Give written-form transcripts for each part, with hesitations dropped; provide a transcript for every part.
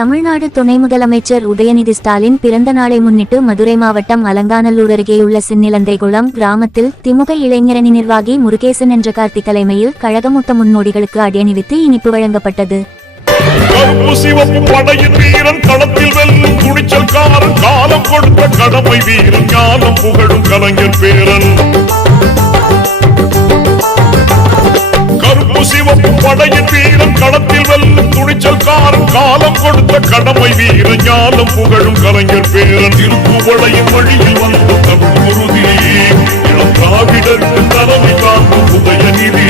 தமிழ்நாடு துணை முதலமைச்சர் உதயநிதி ஸ்டாலின் பிறந்த நாளை முன்னிட்டு மதுரை மாவட்டம் அலங்காநல்லூர் அருகேயுள்ள சின்னிலந்தைகுளம் கிராமத்தில் திமுக இளைஞரணி நிர்வாகி முருகேசன் என்ற கார்த்திக் தலைமையில் கழகமூத்த முன்னோடிகளுக்கு அடியணிவித்து இனிப்பு வழங்கப்பட்டது. படையின் வீரன் களத்தில் வெல்லும் துணிச்சல்காரன் காலம் கொடுத்த கடமை வீரன் ஞானம் புகழும் கலைஞர் பேரன். கருப்பு சிவப்பு படையின் வீரன் களத்தில் வெல்லும் துணிச்சல்காரன் காலம் கொடுத்த கடமை வீரன் ஞானம் புகழும் கலைஞர் பேரன். திருப்புவளையின் வழியில் வந்த தமிழ் குருதி இளம் திராவிடருக்கு தலைமை காக்கும் உதயநிதி.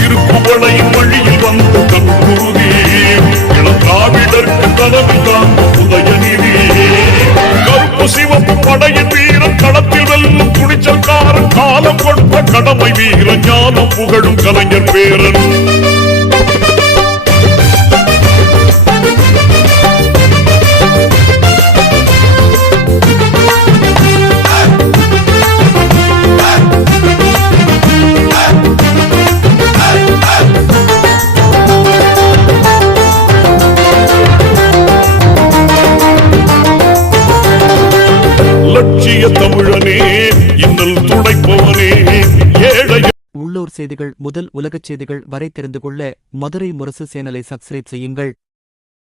திருப்புவளையின் வழியில் வந்த தமிழ் குருதி இளம் திராவிடருக்கு தலைமை காக்கும் உதயநிதி. கருப்பு சிவப்பு படையின் வீரன் களத்தில் வெல்லும் துணிச்சல்காரன் காலம் கொடுத்த கடமை வீரன் ஞானம் புகழும் கலைஞர் பேரன். லட்சிய தமிழனே இன்னல் துடைப்பவனே ஏழை. உள்ளூர் செய்திகள் முதல் உலகச் செய்திகள் வரை தெரிந்து கொள்ள மதுரை முரசு சேனலை சப்ஸ்கிரைப் செய்யுங்கள்.